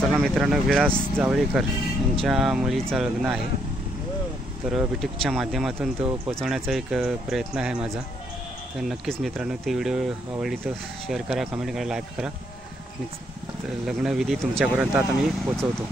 चला मित्रांनो, विलास जावळीकर यांच्या मुलीचं लग्न आहे, तर बिटिकच्या माध्यमातून तो पोचवण्याचा एक प्रयत्न आहे माझा। तर नक्कीच मित्रांनो, ती व्हिडिओ आवडली तर शेअर करा, कमेंट करा, लाईक करा। लग्नविधी तुमच्यापर्यंत आता मी पोचवतो।